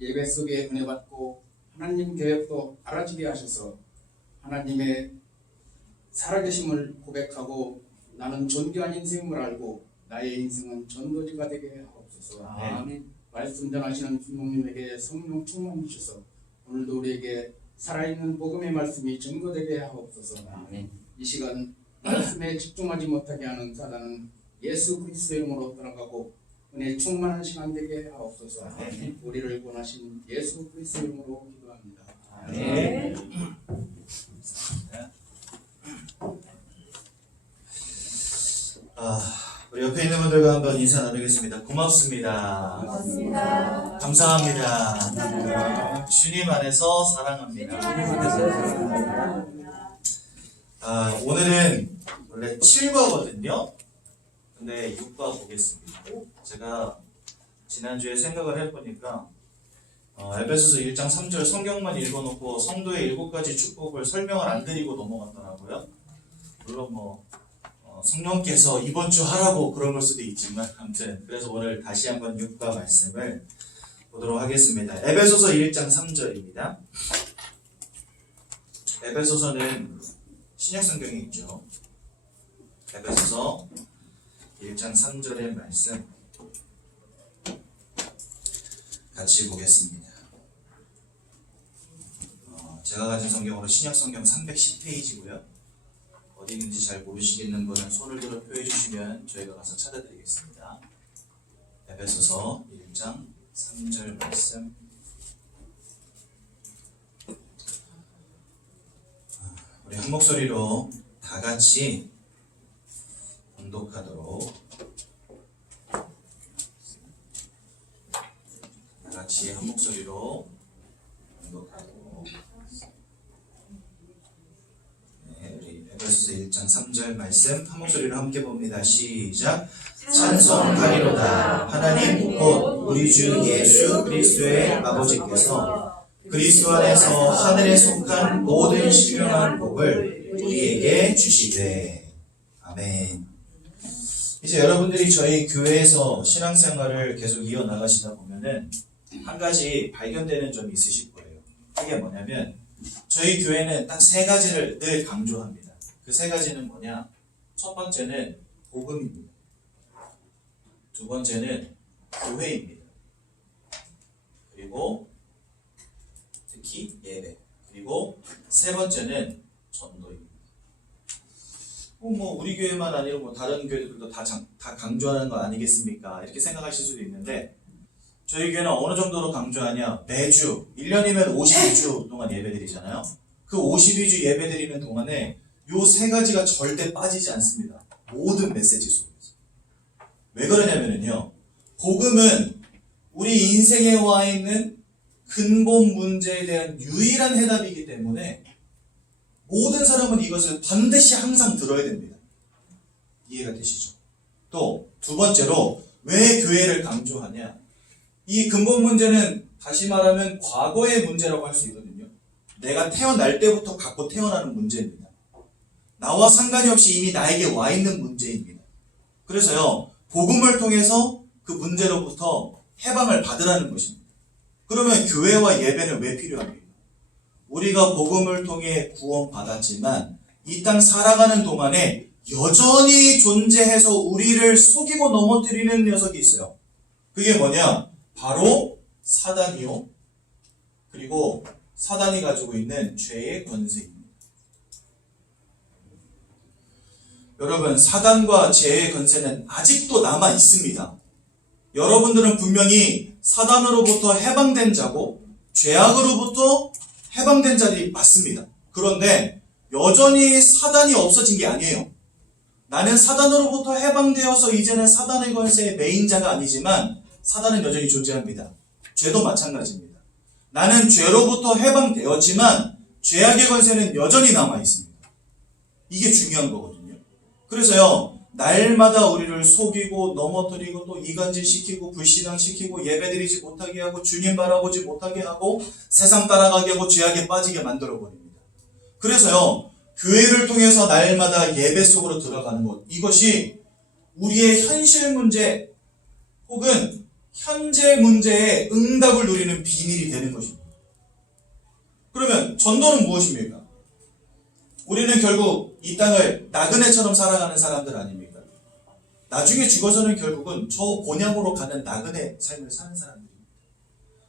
예배 속에 은혜 받고 하나님 계획도 알아지게 하셔서 하나님의 살아계심을 고백하고 나는 존귀한 인생을 알고 나의 인생은 전도지가 되게 하옵소서. 아멘. 말씀 전하시는 주님에게 성령 충만 주셔서 오늘도 우리에게 살아있는 복음의 말씀이 증거되게 하옵소서. 아멘. 이 시간 말씀에 집중하지 못하게 하는 사단은 예수 그리스도의 이름으로 떠나가고 은혜 충만한 시간 되게 하옵소서. 아멘. 우리를 권하신 예수 그리스도의 이름으로 기도합니다. 아멘. 우리 옆에 있는 분들과 한번 인사 나누겠습니다. 고맙습니다. 고맙습니다. 감사합니다. 감사합니다. 주님 안에서 사랑합니다. 오늘은 원래 7과거든요. 근데 6과 보겠습니다. 제가 지난주에 생각을 해보니까 에베소서 1장 3절 성경만 읽어놓고 성도의 7가지 축복을 설명을 안 드리고 넘어갔더라고요. 물론 성령께서 이번 주 하라고 그런 걸 수도 있지만 아무튼 그래서 오늘 다시 한번 6과 말씀을 보도록 하겠습니다. 에베소서 1장 3절입니다. 에베소서는 신약성경에 있죠. 에베소서 1장 3절의 말씀 같이 보겠습니다. 제가 가진 성경으로 신약성경 310페이지고요. 어디 있는지 잘 모르시겠는 분은 손을 들어 표해 주시면 저희가 가서 찾아드리겠습니다. 에베소서 1장 3절 말씀. 우리 한 목소리로 다 같이 봉독하도록, 다 같이 한 목소리로 봉독하도록. 에베소서 1장 3절 말씀 한 목소리로 함께 봅니다. 시작. 찬송하리로다. 하나님 곧 우리 주 예수 그리스도의 아버지께서 그리스도 안에서 하늘에 속한 모든 신령한 복을 우리에게 주시되. 아멘. 이제 여러분들이 저희 교회에서 신앙생활을 계속 이어나가시다 보면은 한 가지 발견되는 점이 있으실 거예요. 그게 뭐냐면 저희 교회는 딱 3가지를 늘 강조합니다. 그 3가지는 뭐냐? 첫 번째는 복음입니다. 두 번째는 교회입니다. 그리고 특히 예배. 그리고 세 번째는 전도입니다. 우리 교회만 아니라 다른 교회들도 다 강조하는 거 아니겠습니까? 이렇게 생각하실 수도 있는데 저희 교회는 어느 정도로 강조하냐? 매주 1년이면 52주 동안 예배드리잖아요. 그 52주 예배드리는 동안에 요 3가지가 절대 빠지지 않습니다. 모든 메시지 속에서. 왜 그러냐면요. 복음은 우리 인생에 와 있는 근본 문제에 대한 유일한 해답이기 때문에 모든 사람은 이것을 반드시 항상 들어야 됩니다. 이해가 되시죠? 또 두 번째로 왜 교회를 강조하냐? 이 근본 문제는 다시 말하면 과거의 문제라고 할 수 있거든요. 내가 태어날 때부터 갖고 태어나는 문제입니다. 나와 상관이 없이 이미 나에게 와 있는 문제입니다. 그래서요, 복음을 통해서 그 문제로부터 해방을 받으라는 것입니다. 그러면 교회와 예배는 왜 필요합니까? 우리가 복음을 통해 구원받았지만 이 땅 살아가는 동안에 여전히 존재해서 우리를 속이고 넘어뜨리는 녀석이 있어요. 그게 뭐냐? 바로 사단이요. 그리고 사단이 가지고 있는 죄의 권세입니다. 여러분, 사단과 죄의 권세는 아직도 남아 있습니다. 여러분들은 분명히 사단으로부터 해방된 자고 죄악으로부터 해방된 자들이 맞습니다. 그런데 여전히 사단이 없어진 게 아니에요. 나는 사단으로부터 해방되어서 이제는 사단의 권세의 메인자가 아니지만 사단은 여전히 존재합니다. 죄도 마찬가지입니다. 나는 죄로부터 해방되었지만 죄악의 권세는 여전히 남아 있습니다. 이게 중요한 거거든요. 그래서요, 날마다 우리를 속이고 넘어뜨리고 또 이간질시키고 불신앙시키고 예배드리지 못하게 하고 주님 바라보지 못하게 하고 세상 따라가게 하고 죄악에 빠지게 만들어버립니다. 그래서요, 교회를 통해서 날마다 예배 속으로 들어가는 것, 이것이 우리의 현실 문제 혹은 현재 문제에 응답을 누리는 비밀이 되는 것입니다. 그러면 전도는 무엇입니까? 우리는 결국 이 땅을 나그네처럼 살아가는 사람들 아닙니까? 나중에 죽어서는 결국은 저 본향으로 가는 나그네 삶을 사는 사람들입니다.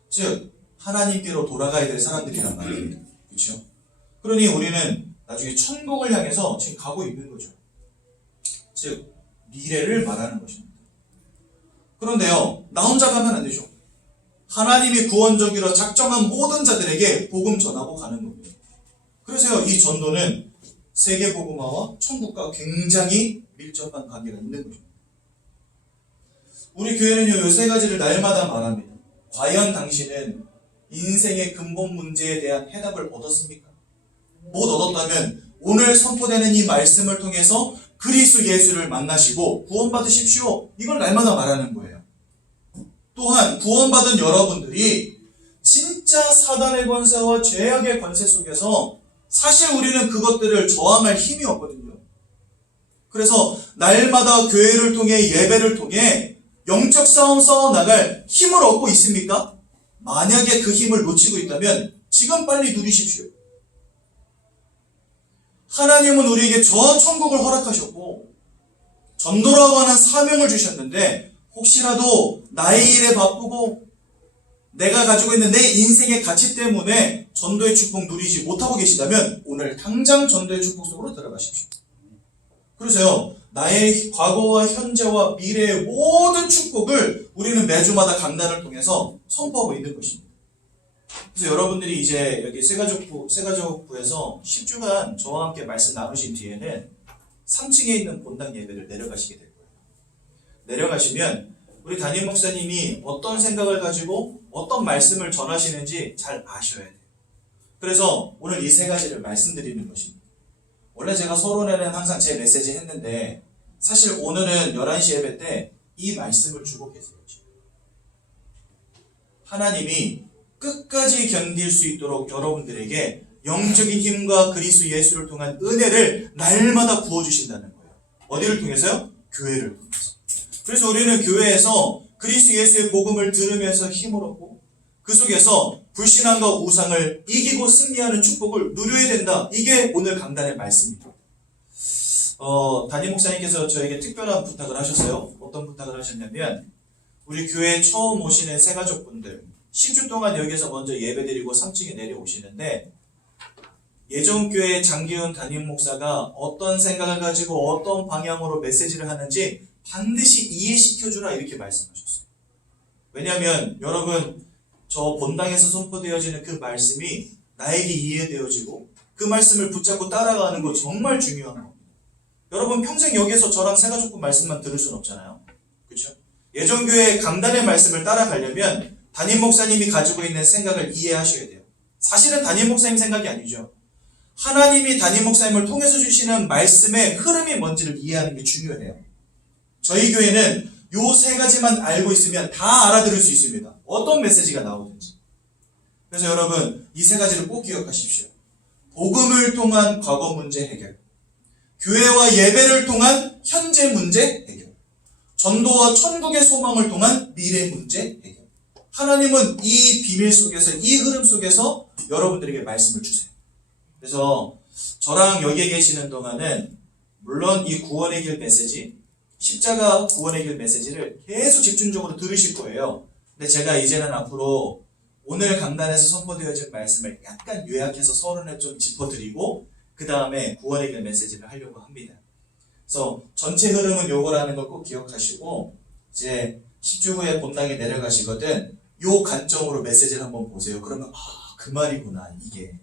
즉 하나님께로 돌아가야 될 사람들이란 말입니다. 그렇죠? 그러니 우리는 나중에 천국을 향해서 지금 가고 있는 거죠. 즉 미래를 말하는 것입니다. 그런데요, 나 혼자 가면 안 되죠. 하나님이 구원적이라 작정한 모든 자들에게 복음 전하고 가는 겁니다. 그래서요, 이 전도는 세계 복음화와 천국과 굉장히 밀접한 관계가 있는 거죠. 우리 교회는요, 이 세 가지를 날마다 말합니다. 과연 당신은 인생의 근본 문제에 대한 해답을 얻었습니까? 못 얻었다면 오늘 선포되는 이 말씀을 통해서 그리스도 예수를 만나시고 구원받으십시오. 이걸 날마다 말하는 거예요. 또한 구원받은 여러분들이 진짜 사단의 권세와 죄악의 권세 속에서 사실 우리는 그것들을 저항할 힘이 없거든요. 그래서 날마다 교회를 통해 예배를 통해 영적 싸움 싸워나갈 힘을 얻고 있습니까? 만약에 그 힘을 놓치고 있다면 지금 빨리 누리십시오. 하나님은 우리에게 저 천국을 허락하셨고 전도라고 하는 사명을 주셨는데 혹시라도 나의 일에 바쁘고 내가 가지고 있는 내 인생의 가치 때문에 전도의 축복 누리지 못하고 계시다면 오늘 당장 전도의 축복 속으로 들어가십시오. 그래서요, 나의 과거와 현재와 미래의 모든 축복을 우리는 매주마다 강단을 통해서 선포하고 있는 것입니다. 그래서 여러분들이 이제 여기 세가족부에서 10주간 저와 함께 말씀 나누신 뒤에는 3층에 있는 본당 예배를 내려가시게 될 거예요. 내려가시면 우리 담임 목사님이 어떤 생각을 가지고 어떤 말씀을 전하시는지 잘 아셔야 돼요. 그래서 오늘 이 세 가지를 말씀드리는 것입니다. 원래 제가 서론에는 항상 제 메시지 했는데 사실 오늘은 11시 예배 때 이 말씀을 주고 계세요. 하나님이 끝까지 견딜 수 있도록 여러분들에게 영적인 힘과 그리스도 예수를 통한 은혜를 날마다 부어주신다는 거예요. 어디를 통해서요? 교회를 통해서. 그래서 우리는 교회에서 그리스도 예수의 복음을 들으면서 힘을 얻고 그 속에서 불신앙과 우상을 이기고 승리하는 축복을 누려야 된다. 이게 오늘 강단의 말씀입니다. 담임 목사님께서 저에게 특별한 부탁을 하셨어요. 어떤 부탁을 하셨냐면 우리 교회에 처음 오시는 새가족분들 10주 동안 여기서 먼저 예배드리고 3층에 내려오시는데 예전교회 장기훈 담임 목사가 어떤 생각을 가지고 어떤 방향으로 메시지를 하는지 반드시 이해시켜주라 이렇게 말씀하셨어요. 왜냐하면 여러분 저 본당에서 선포되어지는 그 말씀이 나에게 이해되어지고 그 말씀을 붙잡고 따라가는 거 정말 중요한 겁니다. 여러분 평생 여기에서 저랑 새가족부 말씀만 들을 수는 없잖아요. 그렇죠? 예전교회 강단의 말씀을 따라가려면 담임 목사님이 가지고 있는 생각을 이해하셔야 돼요. 사실은 담임 목사님 생각이 아니죠. 하나님이 담임 목사님을 통해서 주시는 말씀의 흐름이 뭔지를 이해하는 게 중요해요. 저희 교회는 요 세 가지만 알고 있으면 다 알아들을 수 있습니다. 어떤 메시지가 나오든지. 그래서 여러분 이 세 가지를 꼭 기억하십시오. 복음을 통한 과거 문제 해결, 교회와 예배를 통한 현재 문제 해결, 전도와 천국의 소망을 통한 미래 문제 해결. 하나님은 이 비밀 속에서 이 흐름 속에서 여러분들에게 말씀을 주세요. 그래서 저랑 여기에 계시는 동안은 물론 이 구원의 길 메시지, 십자가 구원의 길 메시지를 계속 집중적으로 들으실 거예요. 근데 제가 이제는 앞으로 오늘 강단에서 선포되어진 말씀을 약간 요약해서 서론에 좀 짚어드리고 그 다음에 구원의 길 메시지를 하려고 합니다. 그래서 전체 흐름은 요거라는 걸 꼭 기억하시고 이제 10주 후에 본당에 내려가시거든 요 관점으로 메시지를 한번 보세요. 그러면 그 말이구나 이게.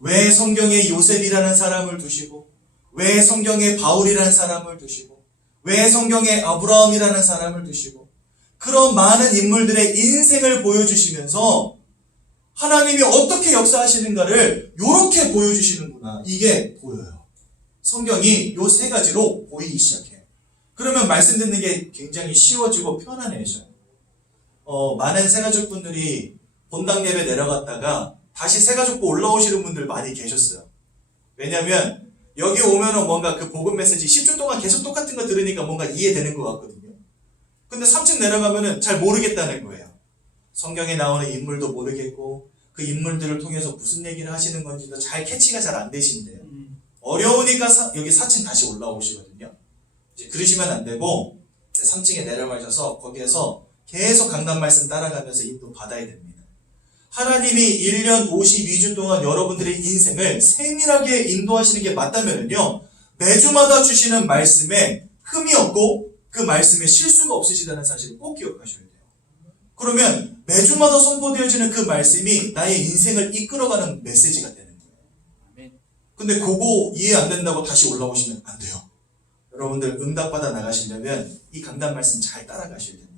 왜 성경에 요셉이라는 사람을 두시고 왜 성경에 바울이라는 사람을 두시고 왜 성경에 아브라함이라는 사람을 두시고 그런 많은 인물들의 인생을 보여주시면서 하나님이 어떻게 역사하시는가를 이렇게 보여주시는구나. 이게 보여요. 성경이 요 세 가지로 보이기 시작해요. 그러면 말씀 듣는 게 굉장히 쉬워지고 편안해져요. 많은 새가족분들이 본당 예배 내려갔다가 다시 새가족부 올라오시는 분들 많이 계셨어요. 왜냐면 여기 오면은 뭔가 그 복음 메시지 10주 동안 계속 똑같은 거 들으니까 뭔가 이해되는 것 같거든요. 근데 3층 내려가면은 잘 모르겠다는 거예요. 성경에 나오는 인물도 모르겠고 그 인물들을 통해서 무슨 얘기를 하시는 건지도 잘 캐치가 잘 안 되신대요. 어려우니까 여기 4층 다시 올라오시거든요. 이제 그러시면 안 되고 3층에 내려가셔서 거기에서 계속 강단 말씀 따라가면서 인도 받아야 됩니다. 하나님이 1년 52주 동안 여러분들의 인생을 세밀하게 인도하시는 게 맞다면요, 매주마다 주시는 말씀에 흠이 없고 그 말씀에 실수가 없으시다는 사실을 꼭 기억하셔야 돼요. 그러면 매주마다 선포되어지는 그 말씀이 나의 인생을 이끌어가는 메시지가 되는 거예요. 근데 그거 이해 안 된다고 다시 올라오시면 안 돼요. 여러분들 응답받아 나가시려면 이 강단 말씀 잘 따라가셔야 됩니다.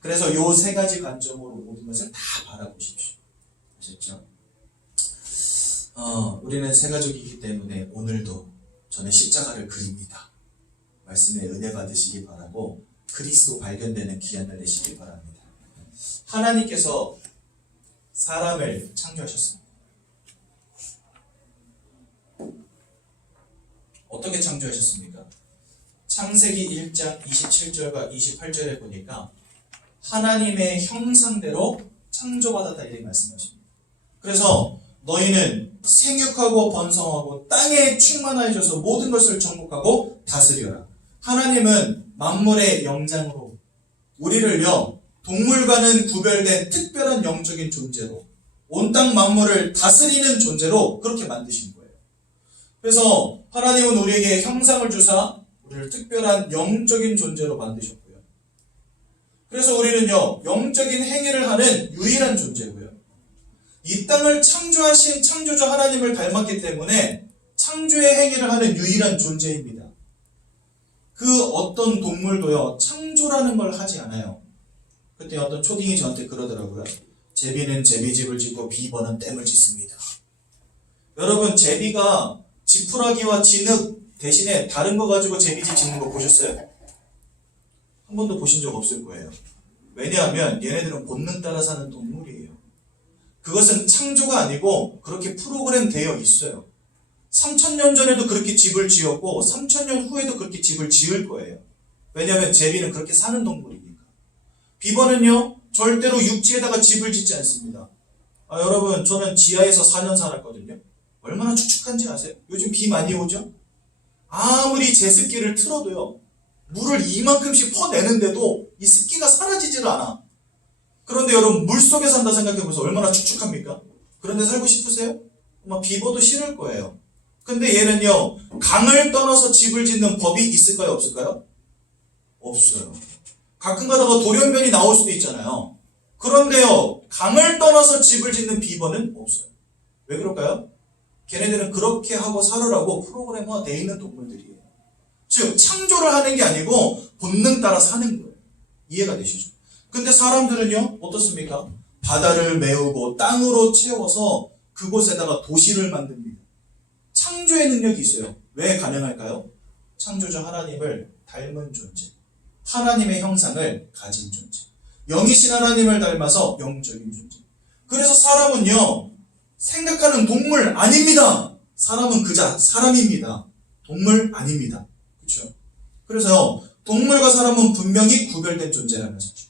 그래서 이 3가지 관점으로 모든 것을 다 바라보십시오. 아셨죠? 우리는 3가족이기 때문에 오늘도 저는 십자가를 그립니다. 말씀에 은혜 받으시기 바라고 그리스도 발견되는 귀한 날 되시기 바랍니다. 하나님께서 사람을 창조하셨습니다. 어떻게 창조하셨습니까? 창세기 1장 27절과 28절에 보니까 하나님의 형상대로 창조받았다 이렇게 말씀하십니다. 그래서 너희는 생육하고 번성하고 땅에 충만하여져서 모든 것을 정복하고 다스려라. 하나님은 만물의 영장으로 우리를요, 동물과는 구별된 특별한 영적인 존재로 온 땅 만물을 다스리는 존재로 그렇게 만드신 거예요. 그래서 하나님은 우리에게 형상을 주사 우리를 특별한 영적인 존재로 만드셨고요. 그래서 우리는요, 영적인 행위를 하는 유일한 존재고요. 이 땅을 창조하신 창조주 하나님을 닮았기 때문에 창조의 행위를 하는 유일한 존재입니다. 그 어떤 동물도요, 창조라는 걸 하지 않아요. 그때 어떤 초딩이 저한테 그러더라고요. 제비는 제비집을 짓고 비버는 댐을 짓습니다. 여러분, 제비가 지푸라기와 진흙 대신에 다른 거 가지고 제비집 짓는 거 보셨어요? 한 번도 보신 적 없을 거예요. 왜냐하면 얘네들은 본능 따라 사는 동물이에요. 그것은 창조가 아니고 그렇게 프로그램 되어 있어요. 3000년 전에도 그렇게 집을 지었고 3000년 후에도 그렇게 집을 지을 거예요. 왜냐하면 제비는 그렇게 사는 동물이니까. 비버는요, 절대로 육지에다가 집을 짓지 않습니다. 여러분, 저는 지하에서 4년 살았거든요. 얼마나 축축한지 아세요? 요즘 비 많이 오죠? 아무리 제습기를 틀어도요, 물을 이만큼씩 퍼내는데도 이 습기가 사라지질 않아. 그런데 여러분, 물속에 산다 생각해보세요. 얼마나 축축합니까? 그런데 살고 싶으세요? 아마 비버도 싫을 거예요. 근데 얘는요, 강을 떠나서 집을 짓는 법이 있을까요? 없을까요? 없어요. 가끔 가다가 돌연변이 나올 수도 있잖아요. 그런데요, 강을 떠나서 집을 짓는 비버는 없어요. 왜 그럴까요? 걔네들은 그렇게 하고 살으라고 프로그램화 되어 있는 동물들이에요. 즉, 창조를 하는 게 아니고 본능 따라 사는 거예요. 이해가 되시죠? 근데 사람들은요, 어떻습니까? 바다를 메우고 땅으로 채워서 그곳에다가 도시를 만듭니다. 창조의 능력이 있어요. 왜 가능할까요? 창조주 하나님을 닮은 존재, 하나님의 형상을 가진 존재, 영이신 하나님을 닮아서 영적인 존재. 그래서 사람은요, 생각하는 동물 아닙니다. 사람은 그저 사람입니다. 동물 아닙니다. 그렇죠? 그래서 동물과 사람은 분명히 구별된 존재라는 사실.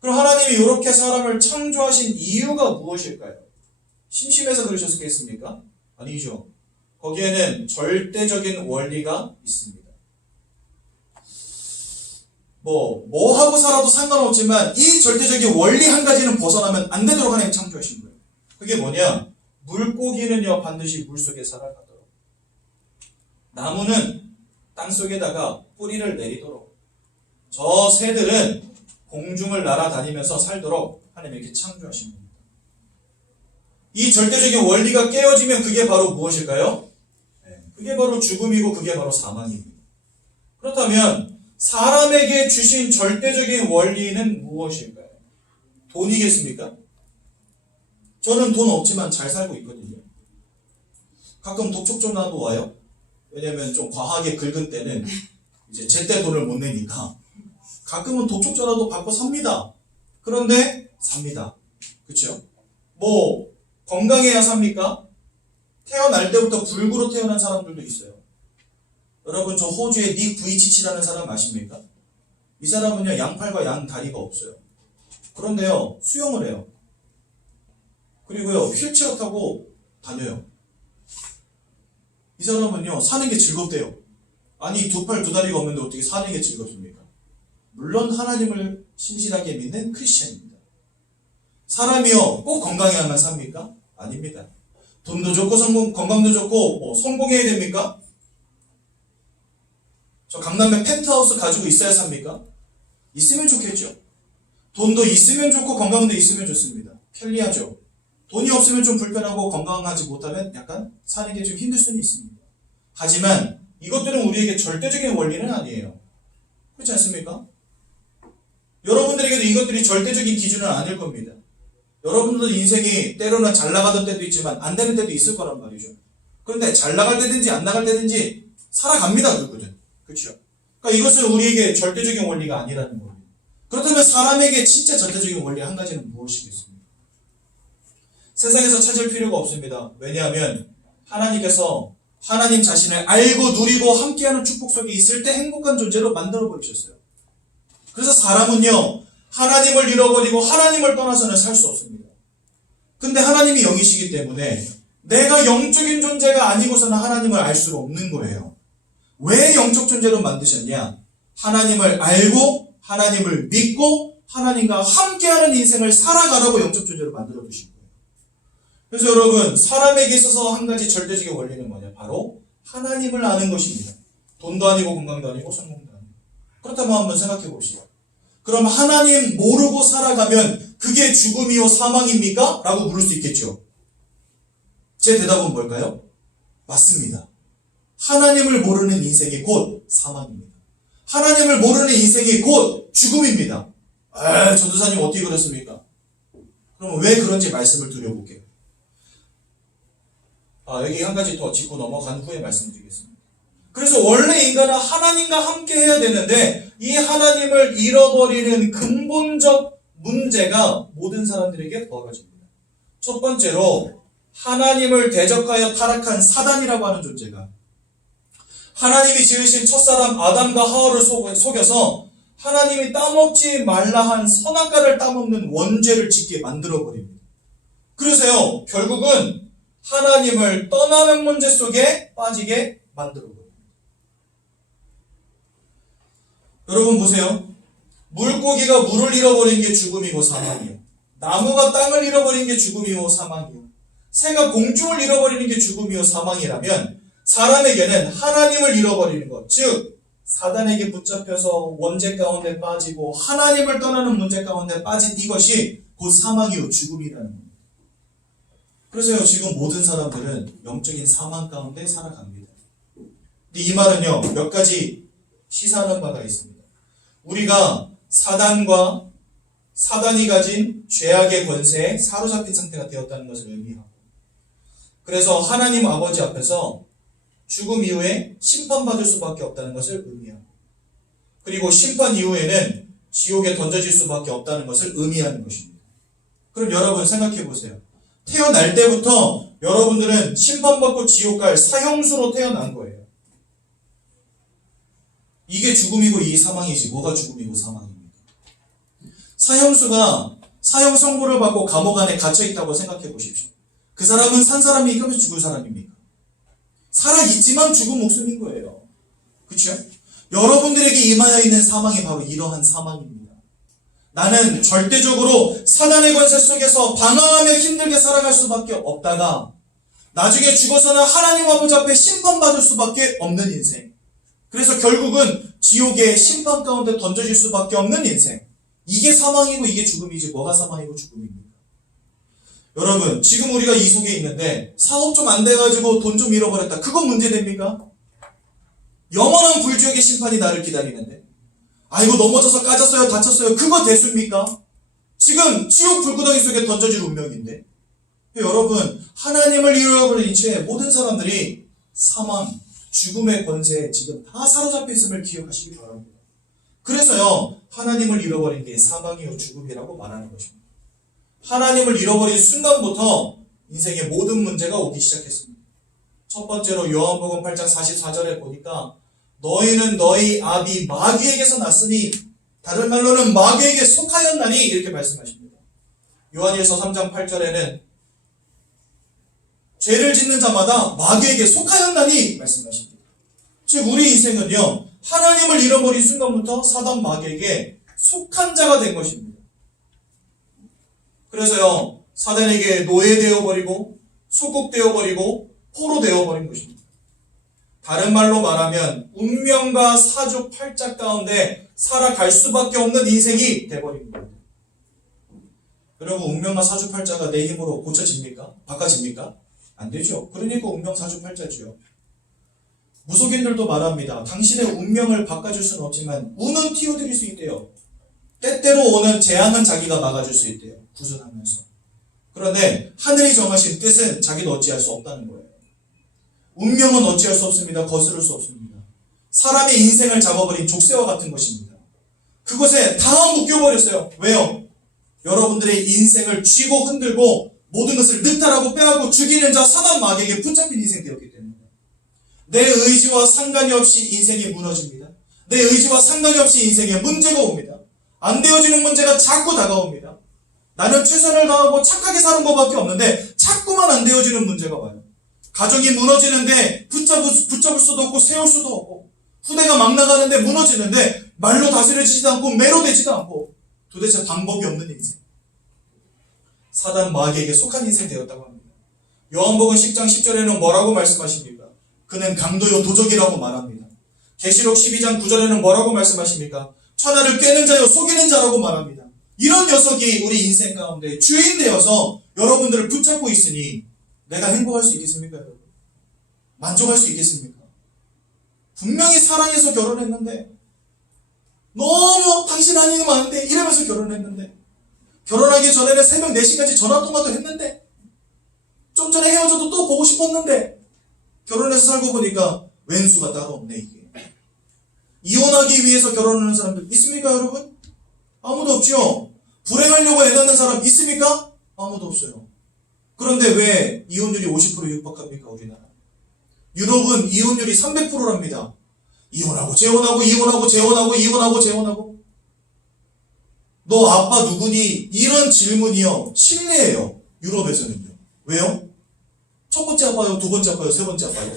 그럼 하나님이 이렇게 사람을 창조하신 이유가 무엇일까요? 심심해서 그러셨겠습니까? 아니죠. 거기에는 절대적인 원리가 있습니다. 뭐 하고 살아도 상관없지만 이 절대적인 원리 한 가지는 벗어나면 안 되도록 하나님 창조하신 거예요. 그게 뭐냐? 물고기는요, 반드시 물속에 살아가도록, 나무는 땅속에다가 뿌리를 내리도록, 저 새들은 공중을 날아다니면서 살도록 하나님 이렇게 창조하신 겁니다. 이 절대적인 원리가 깨어지면 그게 바로 무엇일까요? 그게 바로 죽음이고 그게 바로 사망입니다. 그렇다면 사람에게 주신 절대적인 원리는 무엇일까요? 돈이겠습니까? 저는 돈 없지만 잘 살고 있거든요. 가끔 독촉 전화도 와요. 왜냐면 좀 과하게 긁은 때는 이제 제때 돈을 못 내니까 가끔은 독촉 전화도 받고 삽니다. 그런데 삽니다. 그렇죠? 건강해야 삽니까? 태어날 때부터 불구로 태어난 사람들도 있어요. 여러분, 저 호주의 닉 부이치치라는 사람 아십니까? 이 사람은요, 양팔과 양다리가 없어요. 그런데요, 수영을 해요. 그리고요, 휠체어 타고 다녀요. 이 사람은요, 사는 게 즐겁대요. 아니, 두 팔 두 다리가 없는데 어떻게 사는 게 즐겁습니까? 물론 하나님을 신실하게 믿는 크리스천입니다. 사람이요, 꼭 건강해야만 삽니까? 아닙니다. 돈도 좋고 건강도 좋고 성공해야 됩니까? 저 강남에 펜트하우스 가지고 있어야 삽니까? 있으면 좋겠죠. 돈도 있으면 좋고 건강도 있으면 좋습니다. 편리하죠. 돈이 없으면 좀 불편하고 건강하지 못하면 약간 사는 게 좀 힘들 수는 있습니다. 하지만 이것들은 우리에게 절대적인 원리는 아니에요. 그렇지 않습니까? 여러분들에게도 이것들이 절대적인 기준은 아닐 겁니다. 여러분들도 인생이 때로는 잘 나가던 때도 있지만 안 되는 때도 있을 거란 말이죠. 그런데 잘 나갈 때든지 안 나갈 때든지 살아갑니다, 누구든. 그렇죠? 그러니까 이것은 우리에게 절대적인 원리가 아니라는 겁니다. 그렇다면 사람에게 진짜 절대적인 원리 한 가지는 무엇이겠습니까? 세상에서 찾을 필요가 없습니다. 왜냐하면 하나님께서 하나님 자신을 알고 누리고 함께하는 축복 속에 있을 때 행복한 존재로 만들어 버리셨어요. 그래서 사람은요, 하나님을 잃어버리고 하나님을 떠나서는 살 수 없습니다. 근데 하나님이 영이시기 때문에 내가 영적인 존재가 아니고서는 하나님을 알 수가 없는 거예요. 왜 영적 존재로 만드셨냐? 하나님을 알고 하나님을 믿고 하나님과 함께하는 인생을 살아가라고 영적 존재로 만들어 두신 거예요. 그래서 여러분, 사람에게 있어서 한 가지 절대적인 원리는 뭐냐? 바로 하나님을 아는 것입니다. 돈도 아니고 건강도 아니고 성공도 아니고. 그렇다면 한번 생각해 봅시다. 그럼 하나님 모르고 살아가면 그게 죽음이요 사망입니까? 라고 물을 수 있겠죠. 제 대답은 뭘까요? 맞습니다. 하나님을 모르는 인생이 곧 사망입니다. 하나님을 모르는 인생이 곧 죽음입니다. 전도사님 어떻게 그랬습니까? 그럼 왜 그런지 말씀을 드려볼게요. 여기 한 가지 더 짚고 넘어간 후에 말씀드리겠습니다. 그래서 원래 인간은 하나님과 함께 해야 되는데 이 하나님을 잃어버리는 근본적 문제가 모든 사람들에게 부어집니다. 첫 번째로 하나님을 대적하여 타락한 사단이라고 하는 존재가 하나님이 지으신 첫사람 아담과 하와를 속여서 하나님이 따먹지 말라 한 선악과를 따먹는 원죄를 짓게 만들어버립니다. 그래서요, 결국은 하나님을 떠나는 문제 속에 빠지게 만들어버립니다. 여러분 보세요. 물고기가 물을 잃어버린 게 죽음이고 사망이요. 나무가 땅을 잃어버린 게 죽음이고 사망이요. 새가 공중을 잃어버리는 게 죽음이요 사망이라면 사람에게는 하나님을 잃어버리는 것, 즉 사단에게 붙잡혀서 원죄 가운데 빠지고 하나님을 떠나는 문제 가운데 빠진 이것이 곧 사망이요 죽음이라는 겁니다. 그래서요, 지금 모든 사람들은 영적인 사망 가운데 살아갑니다. 근데 이 말은요, 몇 가지 시사하는 바가 있습니다. 우리가 사단이 가진 죄악의 권세에 사로잡힌 상태가 되었다는 것을 의미하고, 그래서 하나님 아버지 앞에서 죽음 이후에 심판받을 수밖에 없다는 것을 의미하고, 그리고 심판 이후에는 지옥에 던져질 수밖에 없다는 것을 의미하는 것입니다. 그럼 여러분 생각해 보세요. 태어날 때부터 여러분들은 심판받고 지옥 갈 사형수로 태어난 거예요. 이게 죽음이고 이 사망이지 뭐가 죽음이고 사망입니까? 사형수가 사형 선고를 받고 감옥 안에 갇혀있다고 생각해 보십시오. 그 사람은 산 사람입니까? 죽을 사람입니까? 살아있지만 죽은 목숨인 거예요. 그렇죠? 여러분들에게 임하여 있는 사망이 바로 이러한 사망입니다. 나는 절대적으로 사단의 권세 속에서 방황하며 힘들게 살아갈 수밖에 없다가 나중에 죽어서는 하나님 아버지 앞에 심판받을 수밖에 없는 인생. 그래서 결국은 지옥의 심판 가운데 던져질 수밖에 없는 인생. 이게 사망이고 이게 죽음이지 뭐가 사망이고 죽음입니까? 여러분, 지금 우리가 이 속에 있는데 사업 좀 안 돼가지고 돈 좀 잃어버렸다. 그건 문제됩니까? 영원한 불지옥의 심판이 나를 기다리는데 아이고 넘어져서 까졌어요 다쳤어요 그거 대수입니까? 지금 지옥 불구덩이 속에 던져질 운명인데. 여러분, 하나님을 잃어버린 채 모든 사람들이 사망, 죽음의 권세에 지금 다 사로잡혀 있음을 기억하시기 바랍니다. 그래서요, 하나님을 잃어버린 게 사망이요 죽음이라고 말하는 것입니다. 하나님을 잃어버린 순간부터 인생의 모든 문제가 오기 시작했습니다. 첫 번째로 요한복음 8장 44절에 보니까 너희는 너희 아비 마귀에게서 났으니 다른 말로는 마귀에게 속하였나니 이렇게 말씀하십니다. 요한일서 3장 8절에는 죄를 짓는 자마다 마귀에게 속하였나니 말씀하십니다. 즉 우리 인생은요, 하나님을 잃어버린 순간부터 사단 마귀에게 속한 자가 된 것입니다. 그래서요, 사단에게 노예되어버리고 속국되어버리고 포로되어버린 것입니다. 다른 말로 말하면 운명과 사주팔자 가운데 살아갈 수밖에 없는 인생이 돼버린 겁니다. 여러분, 운명과 사주팔자가 내 힘으로 고쳐집니까? 바꿔집니까? 안 되죠. 그러니까 운명사주팔자죠. 무속인들도 말합니다. 당신의 운명을 바꿔줄 수는 없지만 운은 띄워드릴 수 있대요. 때때로 오는 재앙은 자기가 막아줄 수 있대요. 구순하면서. 그런데 하늘이 정하신 뜻은 자기도 어찌할 수 없다는 거예요. 운명은 어찌할 수 없습니다. 거스를 수 없습니다. 사람의 인생을 잡아버린 족쇄와 같은 것입니다. 그것에 다 묶여버렸어요. 왜요? 여러분들의 인생을 쥐고 흔들고 모든 것을 늑탈하고 빼앗고 죽이는 자 사단 마귀에게 붙잡힌 인생 되었기 때문에 내 의지와 상관이 없이 인생이 무너집니다. 내 의지와 상관이 없이 인생에 문제가 옵니다. 안 되어지는 문제가 자꾸 다가옵니다. 나는 최선을 다하고 착하게 사는 것밖에 없는데 자꾸만 안 되어지는 문제가 와요. 가정이 무너지는데 붙잡을 수도 없고 세울 수도 없고, 후대가 막 나가는데 무너지는데 말로 다스려지지도 않고 매로 되지도 않고, 도대체 방법이 없는 인생. 사단 마귀에게 속한 인생 되었다고 합니다. 요한복음 10장 10절에는 뭐라고 말씀하십니까? 그는 강도요 도적이라고 말합니다. 계시록 12장 9절에는 뭐라고 말씀하십니까? 천하를 꿰는 자요 속이는 자라고 말합니다. 이런 녀석이 우리 인생 가운데 주인 되어서 여러분들을 붙잡고 있으니 내가 행복할 수 있겠습니까, 여러분? 만족할 수 있겠습니까? 분명히 사랑해서 결혼했는데, 너무 당신 아니면 안 돼 이러면서 결혼했는데, 결혼하기 전에는 새벽 4시까지 전화통화도 했는데, 좀 전에 헤어져도 또 보고 싶었는데, 결혼해서 살고 보니까 왼수가 따로 없네, 이게. 이혼하기 위해서 결혼하는 사람들 있습니까, 여러분? 아무도 없죠? 불행하려고 애넣는 사람 있습니까? 아무도 없어요. 그런데 왜 이혼율이 50% 육박합니까, 우리나라? 유럽은 이혼율이 300%랍니다. 이혼하고 재혼하고 이혼하고 재혼하고 이혼하고 재혼하고. 너 아빠 누구니? 이런 질문이요, 실례예요. 유럽에서는요. 왜요? 첫 번째 아빠요, 두 번째 아빠요, 세 번째 아빠요?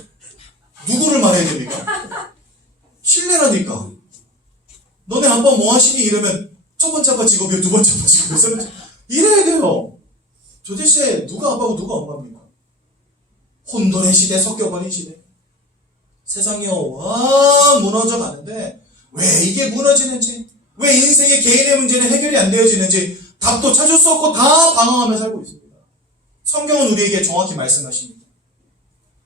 누구를 말해야 됩니까? 실례라니까. 너네 아빠 뭐 하시니? 이러면 첫 번째 아빠 직업이요, 두 번째 아빠 직업이요, 세 번째. 이래야 돼요. 도대체 누가 아빠고 누가 엄마입니까? 혼돈의 시대, 섞여버린 시대. 세상이요, 왕 무너져 가는데 왜 이게 무너지는지, 왜 인생의 개인의 문제는 해결이 안 되어지는지 답도 찾을 수 없고 다 방황하며 살고 있습니다. 성경은 우리에게 정확히 말씀하십니다.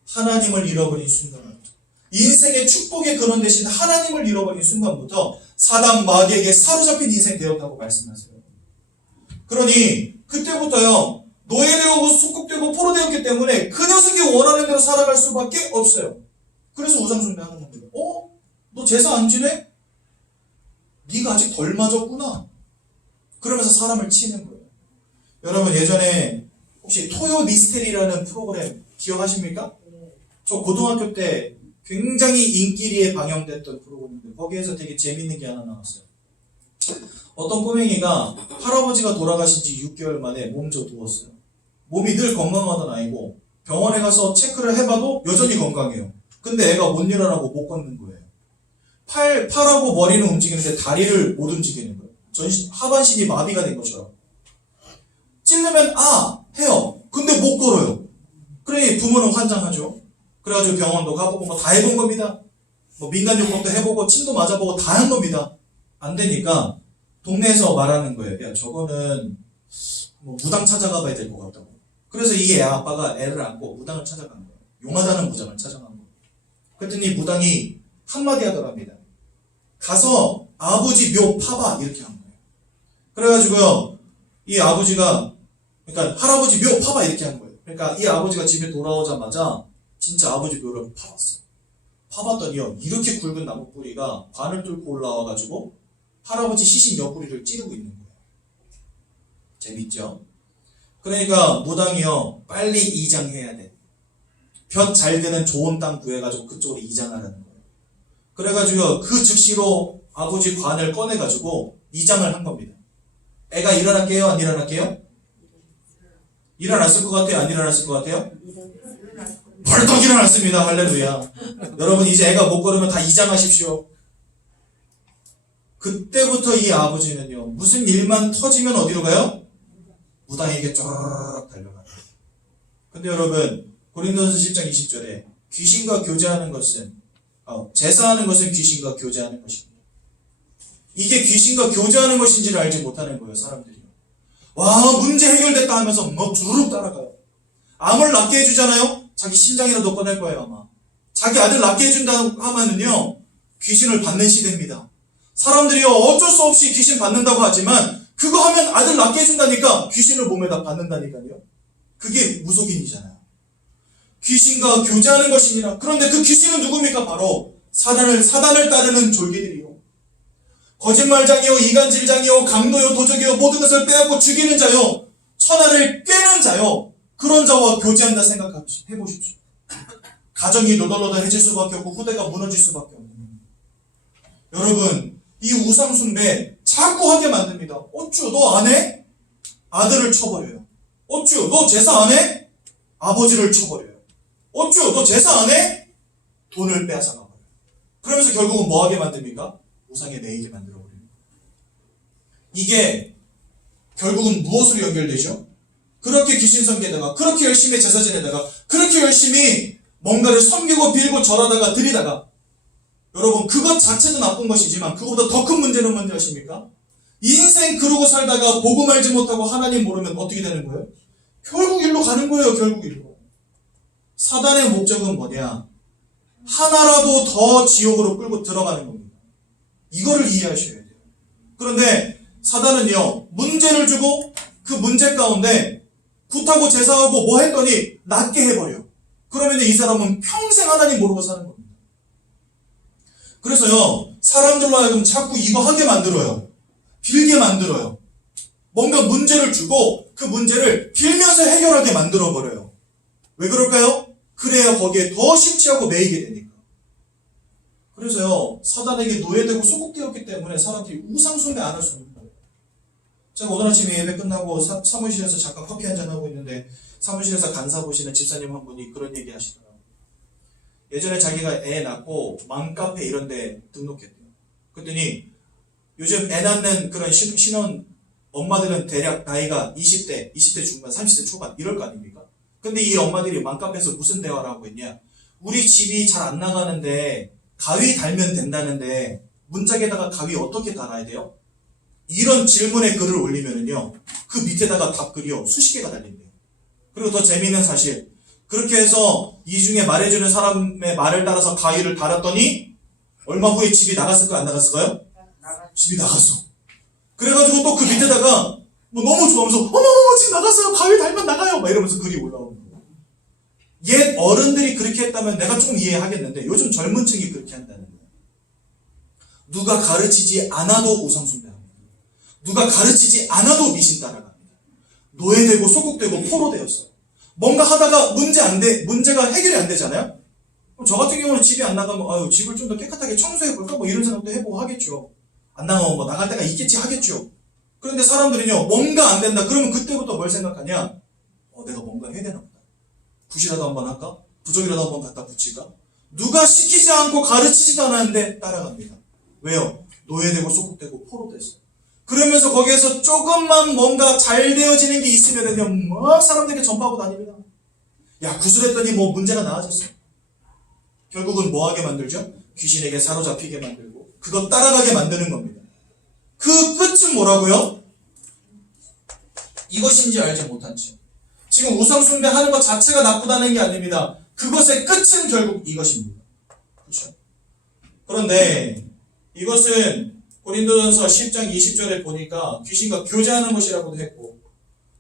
하나님을 잃어버린 순간부터, 인생의 축복의 근원 대신 하나님을 잃어버린 순간부터 사단 마귀에게 사로잡힌 인생 되었다고 말씀하세요. 그러니 그때부터요, 노예되고 속국되고 포로되었기 때문에 그 녀석이 원하는 대로 살아갈 수밖에 없어요. 그래서 우상숭배하는 겁니다. 너 제사 안 지내? 네가 아직 덜 맞았구나. 그러면서 사람을 치는 거예요. 여러분, 예전에 혹시 토요 미스테리라는 프로그램 기억하십니까? 저 고등학교 때 굉장히 인기리에 방영됐던 프로그램인데 거기에서 되게 재밌는 게 하나 나왔어요. 어떤 꼬맹이가 할아버지가 돌아가신 지 6개월 만에 몸져 누웠어요. 몸이 늘 건강하던 아이고 병원에 가서 체크를 해봐도 여전히 건강해요. 근데 애가 못 일어나고 못 걷는 거예요. 팔하고 머리는 움직이는데 다리를 못 움직이는 거예요. 하반신이 마비가 된 것처럼. 찔르면 해요. 근데 못 걸어요. 그러니 부모는 환장하죠. 그래가지고 병원도 가보고 뭐 다 해본 겁니다. 뭐 민간요법도 해보고 침도 맞아보고 다 한 겁니다. 안 되니까 동네에서 말하는 거예요. 야, 저거는 뭐 무당 찾아가 봐야 될 것 같다고. 그래서 이 애 아빠가 애를 안고 무당을 찾아간 거예요. 용하다는 무당을 찾아간 거예요. 그랬더니 무당이 한마디 하더랍니다. 가서 아버지 묘 파봐, 이렇게 한 거예요. 그래가지고요, 이 아버지가, 그러니까 할아버지 묘 파봐, 이렇게 한 거예요. 그러니까 이 아버지가 집에 돌아오자마자 진짜 아버지 묘를 파봤어요. 파봤더니요, 이렇게 굵은 나무 뿌리가 관을 뚫고 올라와가지고 할아버지 시신 옆구리를 찌르고 있는 거예요. 재밌죠? 그러니까 무당이요, 빨리 이장해야 돼. 볕 잘 드는 좋은 땅 구해가지고 그쪽으로 이장하라는 거예요. 그래가지고 그 즉시로 아버지 관을 꺼내가지고 이장을 한 겁니다. 애가 일어날게요? 안 일어날게요? 일어났을 것 같아요? 안 일어났을 것 같아요? 벌떡 일어났습니다. 할렐루야. 여러분 이제 애가 못 걸으면 다 이장하십시오. 그때부터 이 아버지는요, 무슨 일만 터지면 어디로 가요? 무당에게 쪼르륵 달려가요. 근데 여러분, 고린도전서 10장 20절에 귀신과 교제하는 것은, 제사하는 것은 귀신과 교제하는 것입니다. 이게 귀신과 교제하는 것인지를 알지 못하는 거예요, 사람들이. 와, 문제 해결됐다 하면서 뭐 주르륵 따라가요. 암을 낫게 해주잖아요? 자기 심장이라도 꺼낼 거예요, 아마. 자기 아들 낫게 해준다 하면은요, 귀신을 받는 시대입니다. 사람들이요, 어쩔 수 없이 귀신 받는다고 하지만, 그거 하면 아들 낫게 해준다니까, 귀신을 몸에다 받는다니까요. 그게 무속인이잖아요. 귀신과 교제하는 것입니다. 그런데 그 귀신은 누굽니까? 바로 사단을 따르는 졸기들이요. 거짓말장이요, 이간질장이요, 강도요, 도적이요, 모든 것을 빼앗고 죽이는 자요, 천하를 꿰는 자요, 그런 자와 교제한다 생각해보십시오. 가정이 노덜노덜해질 수밖에 없고 후대가 무너질 수밖에 없는 거예요. 여러분, 이 우상숭배 자꾸 하게 만듭니다. 어쭈 너 안 해? 아들을 쳐버려요. 어쭈 너 제사 안 해? 아버지를 쳐버려요. 어쭈 너 제사 안 해? 돈을 빼앗아가버려요. 그러면서 결국은 뭐 하게 만듭니까? 우상에 매이게 만들어버립니다. 이게 결국은 무엇으로 연결되죠? 그렇게 귀신 섬기다가, 그렇게 열심히 제사 지내다가, 그렇게 열심히 뭔가를 섬기고 빌고 절하다가 드리다가, 여러분 그것 자체도 나쁜 것이지만 그거보다 더 큰 문제는 뭔지 아십니까? 인생 그러고 살다가 복음 알지 못하고 하나님 모르면 어떻게 되는 거예요? 결국 일로 가는 거예요. 결국 일로. 사단의 목적은 뭐냐? 하나라도 더 지옥으로 끌고 들어가는 겁니다. 이거를 이해하셔야 돼요. 그런데 사단은요, 문제를 주고 그 문제 가운데 굿하고 제사하고 뭐 했더니 낫게 해버려. 그러면 이 사람은 평생 하나님 모르고 사는 겁니다. 그래서요, 사람들로 하여금 자꾸 이거 하게 만들어요. 빌게 만들어요. 뭔가 문제를 주고 그 문제를 빌면서 해결하게 만들어버려요. 왜 그럴까요? 그래야 거기에 더 심취하고 매이게 되니까. 그래서요, 사단에게 노예되고 소국되었기 때문에 사람들이 우상숭배 안 할 수 없는 거예요. 제가 오늘 아침에 예배 끝나고 사무실에서 잠깐 커피 한잔 하고 있는데 사무실에서 간사 보시는 집사님 한 분이 그런 얘기 하시더라고요. 예전에 자기가 애 낳고 맘카페 이런 데 등록했대요. 그랬더니 요즘 애 낳는 그런 신혼 엄마들은 대략 나이가 20대 중반, 30대 초반 이럴 거 아닙니까? 근데 이 엄마들이 맘카페에서 무슨 대화를 하고 있냐? 우리 집이 잘 안 나가는데 가위 달면 된다는데 문짝에다가 가위 어떻게 달아야 돼요? 이런 질문의 글을 올리면은요, 그 밑에다가 답글이요 수십 개가 달린대요. 그리고 더 재미있는 사실, 그렇게 해서 이 중에 말해주는 사람의 말을 따라서 가위를 달았더니 얼마 후에 집이 나갔을까요? 안 나갔을까요? 집이 나갔어. 그래가지고 또 그 밑에다가 뭐 너무 좋아하면서 어머 집 나갔어요. 가위 달면 나가요. 막 이러면서 글이 올라오는 거예요. 옛 어른들이 그렇게 했다면 내가 좀 이해하겠는데 요즘 젊은 층이 그렇게 한다는 거예요. 누가 가르치지 않아도 우상숭배합니다. 누가 가르치지 않아도 미신 따라갑니다. 노예되고 소국되고 포로 되었어요. 뭔가 하다가 문제가 해결이 안 되잖아요? 그럼 저 같은 경우는 집이 안 나가면, 집을 좀 더 깨끗하게 청소해볼까? 뭐 이런 생각도 해보고 하겠죠. 안 나가면 뭐 나갈 때가 있겠지 하겠죠. 그런데 사람들은요, 뭔가 안 된다. 그러면 그때부터 뭘 생각하냐? 내가 뭔가 해야 되나 보다. 굿이라도 한번 할까? 부적이라도 한번 갖다 붙일까? 누가 시키지 않고 가르치지도 않았는데 따라갑니다. 왜요? 노예되고 소국되고 포로 됐어요. 그러면서 거기에서 조금만 뭔가 잘 되어지는 게 있으면은요, 막 사람들에게 전파하고 다닙니다. 야, 구슬했더니 뭐 문제가 나아졌어. 결국은 뭐 하게 만들죠? 귀신에게 사로잡히게 만들고, 그거 따라가게 만드는 겁니다. 그 끝은 뭐라고요? 이것인지 알지 못한 채. 지금 우상숭배 하는 것 자체가 나쁘다는 게 아닙니다. 그것의 끝은 결국 이것입니다. 그렇죠? 그런데 이것은 고린도전서 10장 20절에 보니까 귀신과 교제하는 것이라고도 했고,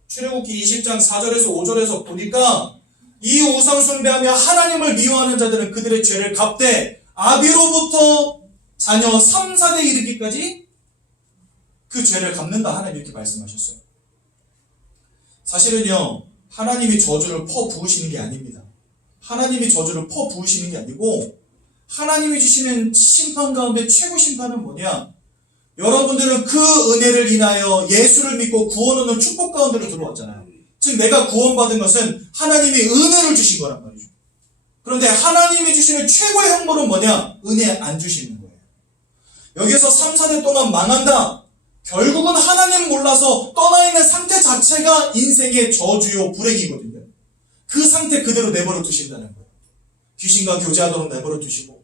출애굽기 20장 4절에서 5절에서 보니까 이 우상숭배하며 하나님을 미워하는 자들은 그들의 죄를 갚되 아비로부터 자녀 3, 4대 이르기까지 그 죄를 갚는다. 하나님 이렇게 말씀하셨어요. 사실은요, 하나님이 저주를 퍼부으시는 게 아닙니다. 하나님이 저주를 퍼부으시는 게 아니고 하나님이 주시는 심판 가운데 최고 심판은 뭐냐? 여러분들은 그 은혜를 인하여 예수를 믿고 구원 얻는 축복 가운데로 들어왔잖아요. 즉 내가 구원받은 것은 하나님이 은혜를 주신 거란 말이죠. 그런데 하나님이 주시는 최고의 형벌은 뭐냐? 은혜 안 주시는 거예요. 여기서 3, 4대 동안 망한다. 결국은 하나님 몰라서 떠나 있는 상태 자체가 인생의 저주요 불행이거든요. 그 상태 그대로 내버려 두신다는 거예요. 귀신과 교제하도록 내버려 두시고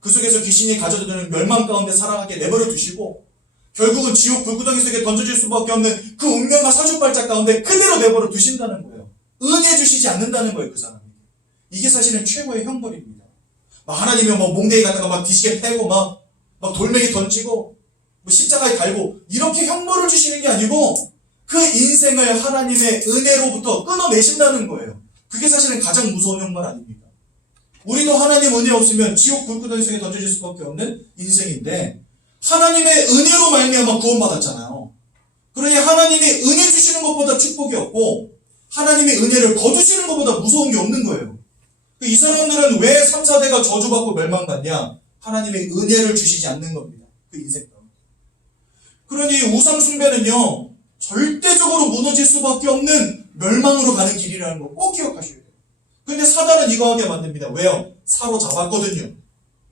그 속에서 귀신이 가져다주는 멸망 가운데 살아가게 내버려 두시고 결국은 지옥 불구덩이 속에 던져질 수밖에 없는 그 운명과 사주팔자 가운데 그대로 내버려 두신다는 거예요. 은혜 주시지 않는다는 거예요, 그 사람이. 이게 사실은 최고의 형벌입니다. 막 하나님이 몽둥이 갖다가 막 뒤지게 패고 막 돌멩이 던지고 십자가에 달고 이렇게 형벌을 주시는 게 아니고 그 인생을 하나님의 은혜로부터 끊어내신다는 거예요. 그게 사실은 가장 무서운 형벌 아닙니까? 우리도 하나님 은혜 없으면 지옥 불구덩이 속에 던져질 수밖에 없는 인생인데 하나님의 은혜로 말미암아 구원받았잖아요. 그러니 하나님이 은혜 주시는 것보다 축복이 없고 하나님의 은혜를 거두시는 것보다 무서운 게 없는 거예요. 이 사람들은 왜 3, 4대가 저주받고 멸망받냐? 하나님의 은혜를 주시지 않는 겁니다. 그 인생 가운데. 그러니 우상 숭배는요 절대적으로 무너질 수밖에 없는 멸망으로 가는 길이라는 거 꼭 기억하셔야 돼요. 근데 사단은 이거 하게 만듭니다. 왜요? 사로잡았거든요.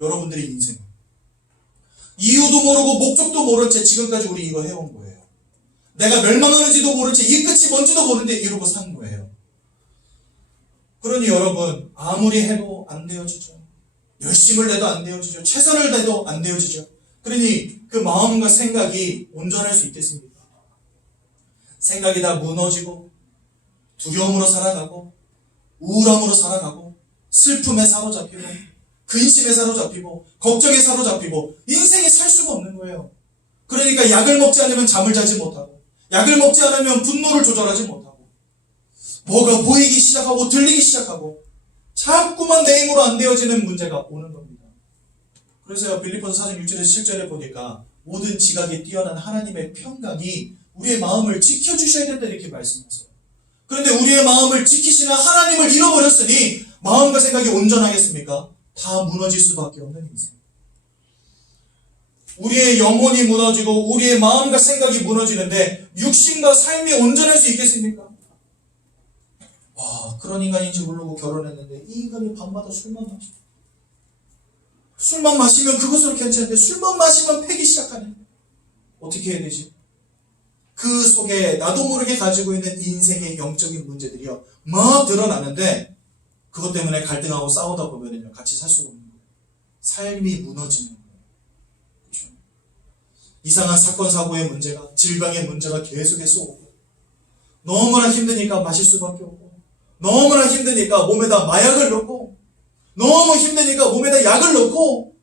여러분들의 인생을. 이유도 모르고 목적도 모른 채 지금까지 우리 이거 해온 거예요. 내가 멸망하는지도 모른 채 이 끝이 뭔지도 모르는데 이러고 산 거예요. 그러니 여러분 아무리 해도 안 되어지죠. 열심을 내도 안 되어지죠. 최선을 다해도 안 되어지죠. 그러니 그 마음과 생각이 온전할 수 있겠습니까? 생각이 다 무너지고 두려움으로 살아가고 우울함으로 살아가고 슬픔에 사로잡히고 근심에 사로잡히고 걱정에 사로잡히고 인생이 살 수가 없는 거예요. 그러니까 약을 먹지 않으면 잠을 자지 못하고 약을 먹지 않으면 분노를 조절하지 못하고 뭐가 보이기 시작하고 들리기 시작하고 자꾸만 내 힘으로 안 되어지는 문제가 오는 겁니다. 그래서 빌립보서 4장 6절에서 7절에 보니까 모든 지각이 뛰어난 하나님의 평강이 우리의 마음을 지켜주셔야 된다 이렇게 말씀하세요. 그런데 우리의 마음을 지키시는 하나님을 잃어버렸으니 마음과 생각이 온전하겠습니까? 다 무너질 수밖에 없는 인생. 우리의 영혼이 무너지고 우리의 마음과 생각이 무너지는데 육신과 삶이 온전할 수 있겠습니까? 그런 인간인지 모르고 결혼했는데 이 인간이 밤마다 술만 마시고 술만 마시면 그것으로 괜찮은데 술만 마시면 패기 시작하네. 어떻게 해야 되지? 그 속에 나도 모르게 가지고 있는 인생의 영적인 문제들이요 막 드러나는데 그것 때문에 갈등하고 싸우다 보면요 같이 살 수가 없는 거예요. 삶이 무너지는 거예요. 그렇죠? 이상한 사건 사고의 문제가 질병의 문제가 계속해서 오고 너무나 힘드니까 마실 수밖에 없고 너무나 힘드니까 몸에다 마약을 넣고 너무 힘드니까 몸에다 약을 넣고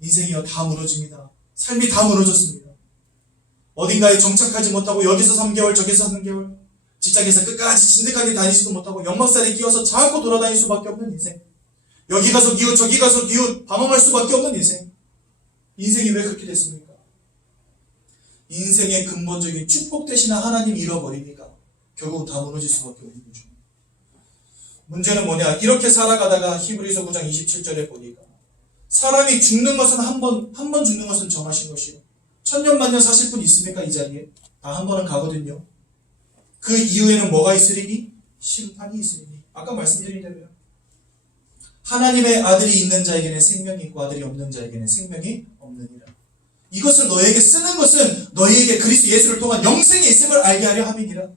인생이요 다 무너집니다. 삶이 다 무너졌습니다. 어딘가에 정착하지 못하고 여기서 3개월 저기서 3개월 직장에서 끝까지 진득하게 다니지도 못하고 연막살이 끼어서 자꾸 돌아다닐 수밖에 없는 인생. 여기 가서 기웃 저기 가서 기웃 방황할 수밖에 없는 인생. 인생이 왜 그렇게 됐습니까? 인생의 근본적인 축복 되시는 하나님 잃어버리니까 결국 다 무너질 수밖에 없는 거죠. 문제는 뭐냐? 이렇게 살아가다가 히브리서 9장 27절에 보니까 사람이 죽는 것은 한 번 죽는 것은 정하신 것이요. 천년 만년 사실 분 있습니까? 이 자리에 다 한 번은 가거든요. 그 이후에는 뭐가 있으리니? 심판이 있으리니. 아까 말씀드린 대로요. 하나님의 아들이 있는 자에게는 생명이 있고 아들이 없는 자에게는 생명이 없느니라. 이것을 너에게 쓰는 것은 너희에게 그리스도 예수를 통한 영생이 있음을 알게 하려 함이니라.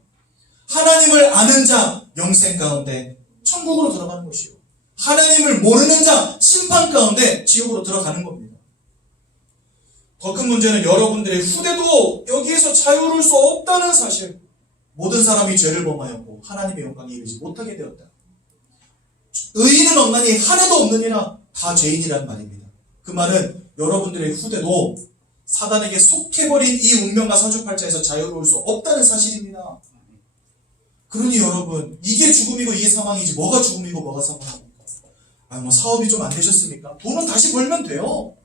하나님을 아는 자 영생 가운데 천국으로 들어가는 것이요. 하나님을 모르는 자 심판 가운데 지옥으로 들어가는 겁니다. 더 큰 문제는 여러분들의 후대도 여기에서 자유로울 수 없다는 사실. 모든 사람이 죄를 범하였고 하나님의 영광에 이르지 못하게 되었다. 의인은 없나니 하나도 없느니라. 다 죄인이란 말입니다. 그 말은 여러분들의 후대도 사단에게 속해버린 이 운명과 사주팔자에서 자유로울 수 없다는 사실입니다. 그러니 여러분 이게 죽음이고 이게 사망이지 뭐가 죽음이고 뭐가 사망입니까? 사업이 좀 안 되셨습니까? 돈은 다시 벌면 돼요.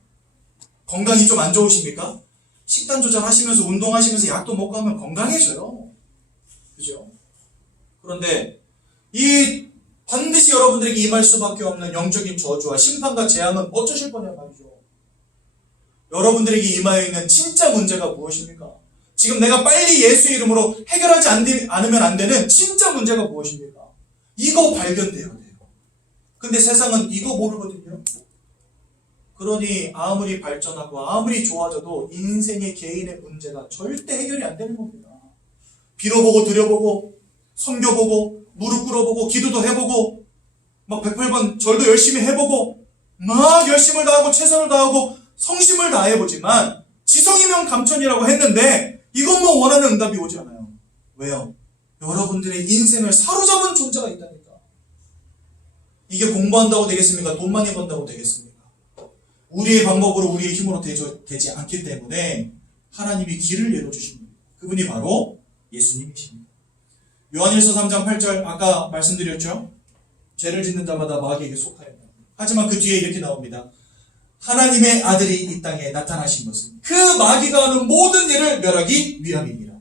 건강이 좀 안 좋으십니까? 식단 조절하시면서 운동하시면서 약도 먹고 하면 건강해져요. 그죠? 그런데 이 반드시 여러분들에게 임할 수밖에 없는 영적인 저주와 심판과 재앙은 어쩌실 거냐 말이죠. 여러분들에게 임하여 있는 진짜 문제가 무엇입니까? 지금 내가 빨리 예수 이름으로 해결하지 않으면 안 되는 진짜 문제가 무엇입니까? 이거 발견돼야 돼요. 근데 세상은 이거 모르거든요. 그러니 아무리 발전하고 아무리 좋아져도 인생의 개인의 문제가 절대 해결이 안 되는 겁니다. 빌어보고 드려보고 섬겨보고 무릎 꿇어보고 기도도 해보고 막 108번 절도 열심히 해보고 막 열심을 다하고 최선을 다하고 성심을 다해보지만 지성이면 감천이라고 했는데 이건 뭐 원하는 응답이 오지 않아요. 왜요? 여러분들의 인생을 사로잡은 존재가 있다니까. 이게 공부한다고 되겠습니까? 돈 많이 번다고 되겠습니까? 우리의 방법으로 우리의 힘으로 되지 않기 때문에 하나님이 길을 열어주십니다. 그분이 바로 예수님이십니다. 요한일서 3장 8절 아까 말씀드렸죠? 죄를 짓는 자마다 마귀에게 속하였다. 하지만 그 뒤에 이렇게 나옵니다. 하나님의 아들이 이 땅에 나타나신 것은 그 마귀가 하는 모든 일을 멸하기 위함이니라.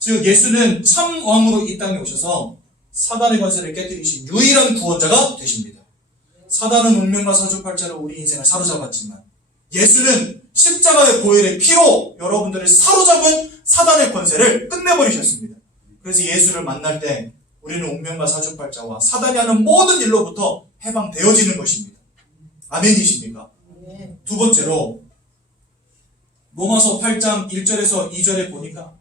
즉 예수는 참 왕으로 이 땅에 오셔서 사단의 권세를 깨뜨리신 유일한 구원자가 되십니다. 사단은 운명과 사주팔자로 우리 인생을 사로잡았지만 예수는 십자가의 보혈의 피로 여러분들을 사로잡은 사단의 권세를 끝내버리셨습니다. 그래서 예수를 만날 때 우리는 운명과 사주팔자와 사단이 하는 모든 일로부터 해방되어지는 것입니다. 아멘이십니까? 두 번째로 로마서 8장 1절에서 2절에 보니까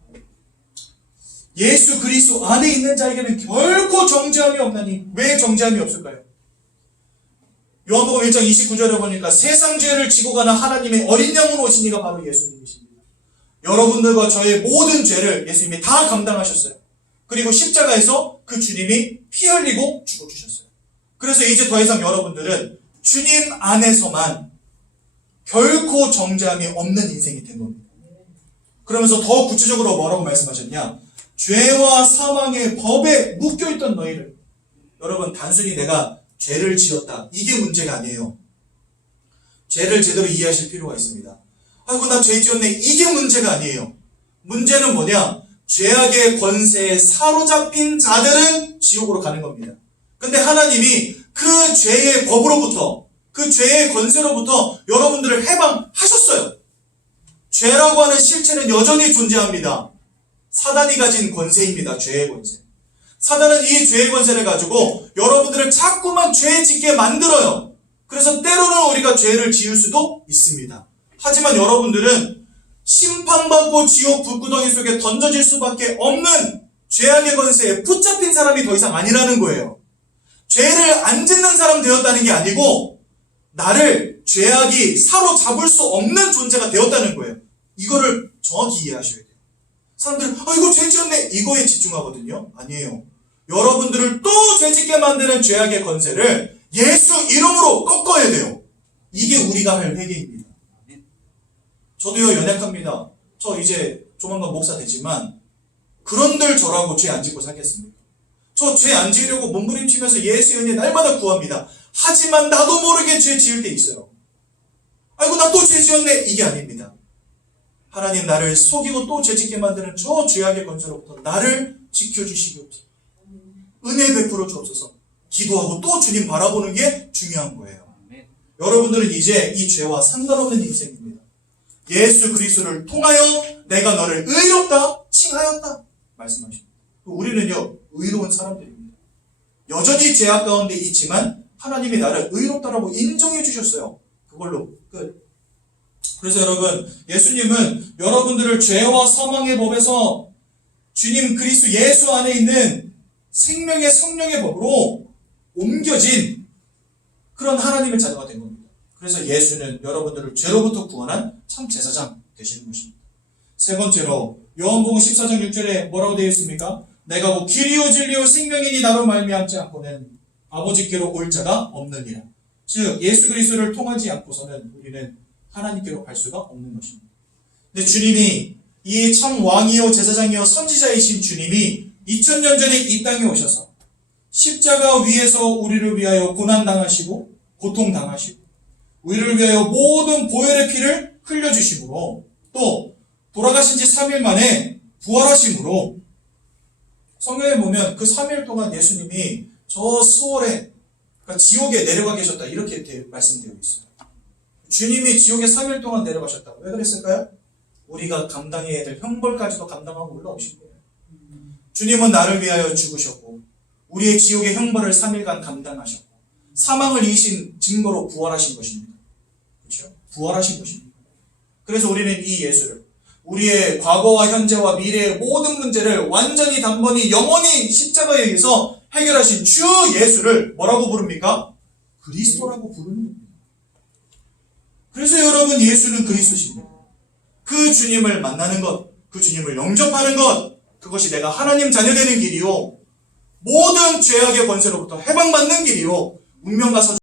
예수 그리스도 안에 있는 자에게는 결코 정죄함이 없나니 왜 정죄함이 없을까요? 요한복음 1장 29절에 보니까 세상 죄를 지고 가는 하나님의 어린 양으로 오신 이가 바로 예수님이십니다. 여러분들과 저의 모든 죄를 예수님이 다 감당하셨어요. 그리고 십자가에서 그 주님이 피 흘리고 죽어주셨어요. 그래서 이제 더 이상 여러분들은 주님 안에서만 결코 정죄함이 없는 인생이 된 겁니다. 그러면서 더 구체적으로 뭐라고 말씀하셨냐? 죄와 사망의 법에 묶여있던 너희를, 여러분 단순히 내가 죄를 지었다 이게 문제가 아니에요. 죄를 제대로 이해하실 필요가 있습니다. 아이고 나 죄 지었네 이게 문제가 아니에요. 문제는 뭐냐? 죄악의 권세에 사로잡힌 자들은 지옥으로 가는 겁니다. 근데 하나님이 그 죄의 법으로부터 그 죄의 권세로부터 여러분들을 해방하셨어요. 죄라고 하는 실체는 여전히 존재합니다. 사단이 가진 권세입니다. 죄의 권세. 사단은 이 죄의 권세를 가지고 여러분들을 자꾸만 죄 짓게 만들어요. 그래서 때로는 우리가 죄를 지을 수도 있습니다. 하지만 여러분들은 심판받고 지옥 불구덩이 속에 던져질 수밖에 없는 죄악의 권세에 붙잡힌 사람이 더 이상 아니라는 거예요. 죄를 안 짓는 사람 되었다는 게 아니고 나를 죄악이 사로잡을 수 없는 존재가 되었다는 거예요. 이거를 정확히 이해하셔야 돼요. 사람들은 이거 죄 지었네 이거에 집중하거든요. 아니에요. 여러분들을 또 죄짓게 만드는 죄악의 권세를 예수 이름으로 꺾어야 돼요. 이게 우리가 할 회개입니다. 저도요 연약합니다. 저 이제 조만간 목사 되지만 그런들 저라고 죄 안 짓고 살겠습니까? 저 죄 안 지으려고 몸부림치면서 예수의 은혜 날마다 구합니다. 하지만 나도 모르게 죄 지을 때 있어요. 아이고 나 또 죄 지었네 이게 아닙니다. 하나님 나를 속이고 또 죄짓게 만드는 저 죄악의 권세로부터 나를 지켜주시기옵소서. 은혜 베풀어 주옵소서. 기도하고 또 주님 바라보는 게 중요한 거예요. 여러분들은 이제 이 죄와 상관없는 인생입니다. 예수 그리스도를 통하여 내가 너를 의롭다 칭하였다 말씀하십니다. 우리는요 의로운 사람들입니다. 여전히 죄악 가운데 있지만 하나님이 나를 의롭다라고 인정해 주셨어요. 그걸로 끝. 그래서 여러분 예수님은 여러분들을 죄와 사망의 법에서 주님 그리스도 예수 안에 있는 생명의 성령의 법으로 옮겨진 그런 하나님의 자녀가 된 겁니다. 그래서 예수는 여러분들을 죄로부터 구원한 참 제사장 되시는 것입니다. 세 번째로 요한복음 14장 6절에 뭐라고 되어 있습니까? 내가 곧 길이요 진리요 생명이니 나로 말미암지 않고는 아버지께로 올 자가 없느니라. 즉 예수 그리스도를 통하지 않고서는 우리는 하나님께로 갈 수가 없는 것입니다. 근데 주님이 이 참 왕이요 제사장이요 선지자이신 주님이 2000년 전에 이 땅에 오셔서 십자가 위에서 우리를 위하여 고난당하시고 고통당하시고 우리를 위하여 모든 보혈의 피를 흘려주심으로 또 돌아가신 지 3일 만에 부활하심으로 성경에 보면 그 3일 동안 예수님이 저 수월에, 그러니까 지옥에 내려가 계셨다. 이렇게 말씀되어 있어요. 주님이 지옥에 3일 동안 내려가셨다고. 왜 그랬을까요? 우리가 감당해야 될 형벌까지도 감당하고 올라오신 거예요. 주님은 나를 위하여 죽으셨고 우리의 지옥의 형벌을 3일간 감당하셨고 사망을 이기신 증거로 부활하신 것입니다. 그렇죠? 부활하신 것입니다. 그래서 우리는 이 예수를 우리의 과거와 현재와 미래의 모든 문제를 완전히 단번에 영원히 십자가에 의해서 해결하신 주 예수를 뭐라고 부릅니까? 그리스도라고 부르는 겁니다. 그래서 여러분, 예수는 그리스도십니다. 그 주님을 만나는 것, 그 주님을 영접하는 것, 그것이 내가 하나님 자녀 되는 길이요 모든 죄악의 권세로부터 해방받는 길이요 운명과